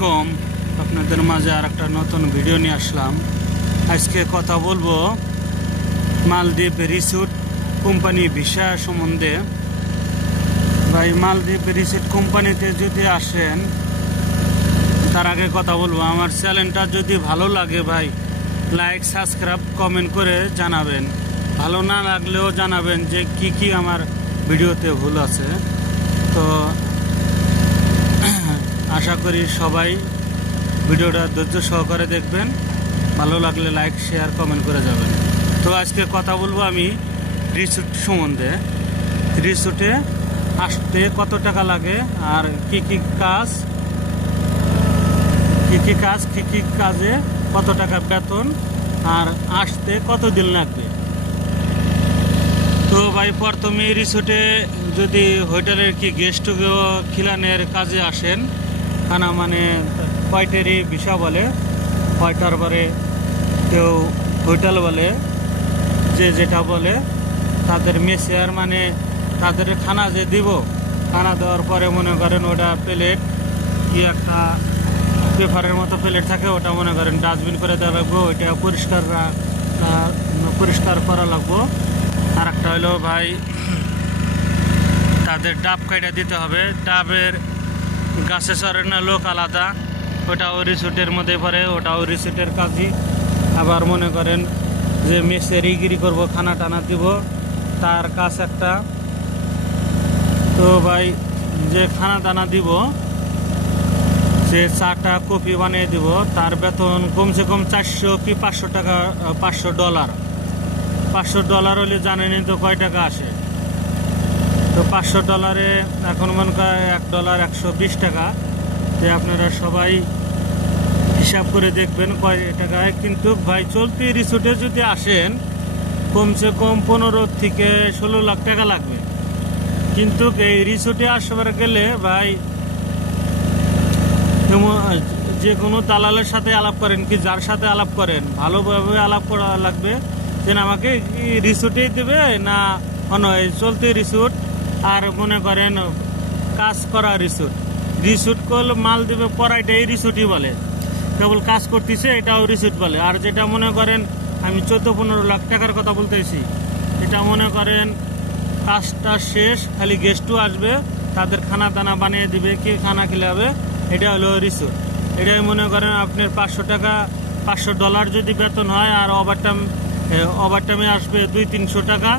আলাইকুম, আপনাদের মাঝে আর একটা নতুন ভিডিও নিয়ে আসলাম। আজকে কথা বলবো মালদ্বীপ রিসোর্ট কোম্পানি ভিসা সম্বন্ধে। ভাই, মালদ্বীপ রিসোর্ট কোম্পানিতে যদি আসেন তার আগে কথা বলবো, আমার চ্যানেলটা যদি ভালো লাগে ভাই লাইক, সাবস্ক্রাইব, কমেন্ট করে জানাবেন। ভালো না লাগলেও জানাবেন যে কি কি আমার ভিডিওতে ভুল আছে। তো আশা করি সবাই ভিডিওটা ধৈর্য সহকারে দেখবেন। ভালো লাগলে লাইক, শেয়ার, কমেন্ট করে যাবেন। তো আজকে কথা বলবো আমি রিসোর্ট সম্বন্ধে। রিসোর্টে আসতে কত টাকা লাগে আর কি কি কাজে কত টাকা বেতন আর আসতে কত দিন লাগবে। তো ভাই, প্রথমে রিসোর্টে যদি হোটেলের কি গেস্ট খিলানের কাজে আসেন, খানা মানে কয়টারই ভিসা বলে, কয়টার বারে কেউ হোটেল বলে, যে যেটা বলে তাদের মেসেয়ার মানে তাদের খানা যে দিব, খানা দেওয়ার পরে মনে করেন ওটা প্লেট কি একটা পেপারের মতো প্লেট থাকে, ওটা মনে করেন ডাস্টবিন করে দেওয়া লাগবো, ওইটা পরিষ্কার করা লাগবো। আর একটা হলো ভাই তাদের ডাব কাইটা দিতে হবে। ডাবের গাছে চড়ে না লোক আলাদা, ওটাও রিসোর্টের মধ্যে পড়ে, ওটাও রিসোর্টের কাজই। আবার মনে করেন যে মেসেরিগিরি করবো, খানা টানা দিব, তার কাজ একটা। তো ভাই যে খানা দানা দিব, সে চাটা কফি বানিয়ে দিব, তার বেতন কমসে কম 400 কি 500 টাকা, $500। $500 হলে জানেনই তো কয় টাকা আসে। তো $500 এখন মনে করেন $1 120 টাকা। যে আপনারা সবাই হিসাব করে দেখবেন কয় টাকায়। কিন্তু ভাই চলতি রিসোর্টে যদি আসেন কমসে কম 15 থেকে 16 লাখ টাকা লাগবে। কিন্তু এই রিসোর্টে আসবার গেলে ভাই যে কোনো দালালের সাথে আলাপ করেন, কি যার সাথে আলাপ করেন, ভালোভাবে আলাপ করা লাগবে যে আমাকে রিসোর্টেই দেবে না অন্য চলতি রিসোর্ট। আর মনে করেন কাজ করা রিসোর্ট করলে মাল দেবে পড়াইটাই রিসোর্টই বলে, কেবল কাজ করতেছে এটাও রিসোর্ট বলে। আর যেটা মনে করেন আমি 14-15 লাখ টাকার কথা বলতেছি, এটা মনে করেন কাজটা শেষ, খালি গেস্টও আসবে, তাদের খানা দানা বানিয়ে দিবে, কে খানা খেলাবে, এটা হলো রিসোর্ট। এটাই মনে করেন আপনার $500 যদি বেতন হয়, আর ওভারটাইমে আসবে 200-300 টাকা,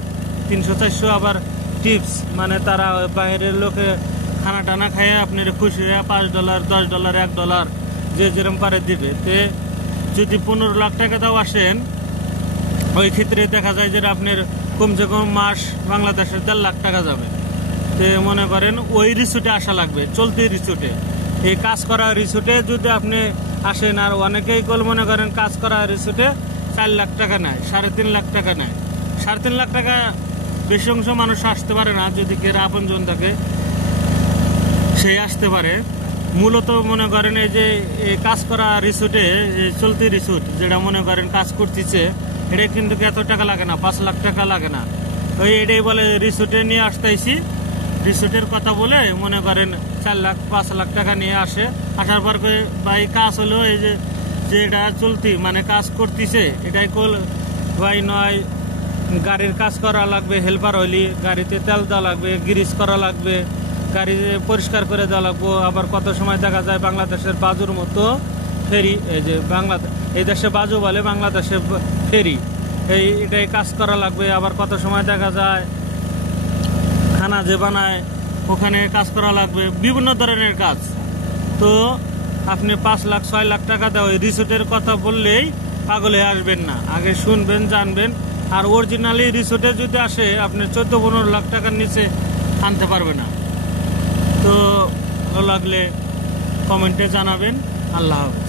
300-400। আবার টিপস মানে তারা বাইরের লোকে খানা টানা খাইয়ে আপনার খুশি হয়ে $5, $10, $1 যে যেরকম পারে দিবে। তে যদি 15 লাখ টাকা দাও আসেন, ওই ক্ষেত্রে দেখা যায় যে আপনার কমসে কম মাস বাংলাদেশের 1.5 লাখ টাকা যাবে। তে মনে করেন ওই রিসোর্টে আসা লাগবে, চলতি রিসোর্টে। এই কাজ করা রিসোর্টে যদি আপনি আসেন, আর অনেকেই মনে করেন কাজ করা রিসোর্টে 4 লাখ টাকা নেয়, 3.5 লাখ টাকা নেয়। 3.5 লাখ টাকা বেশি অংশ মানুষ আসতে পারে না, যদি কেউ আপনজন থাকে সেই আসতে পারে। মূলত মনে করেন এই যে কাজ করা রিসোর্টে, চলতি রিসোর্ট যেটা মনে করেন কাজ করতেছে, এটা কিন্তু এত টাকা লাগে না, 5 লাখ টাকা লাগে না। ওই এটাই বলে রিসোর্টে নিয়ে আসতেছি, রিসোর্টের কথা বলে মনে করেন 4 লাখ 5 লাখ টাকা নিয়ে আসে। আসার পর ভাই কাজ হলো এই যে এটা চলতি মানে কাজ করতেছে, এটাই ভাই নয় গাড়ির কাজ করা লাগবে, হেল্পার হইলি গাড়িতে তেল দেওয়া লাগবে, গ্রিস করা লাগবে, গাড়ি পরিষ্কার করে দেওয়া লাগবো। আবার কত সময় দেখা যায় বাংলাদেশের বাজুর মতো ফেরি, এই যে এই দেশে বাজু বলে, বাংলাদেশে ফেরি, এটাই কাজ করা লাগবে। আবার কত সময় দেখা যায় খানা যে বানায় ওখানে কাজ করা লাগবে, বিভিন্ন ধরনের কাজ। তো আপনি 5 লাখ 6 লাখ টাকা দেওয়া ওই রিসোর্টের কথা বললেই পাগল হয়ে আসবেন না, আগে শুনবেন, জানবেন। আর অরিজিনালি রিসোর্টে যদি আসে আপনি 14-15 লাখ টাকার নিচে আনতে পারবে না। তো ভালো লাগলে কমেন্টে জানাবেন। আল্লাহ হাফেজ।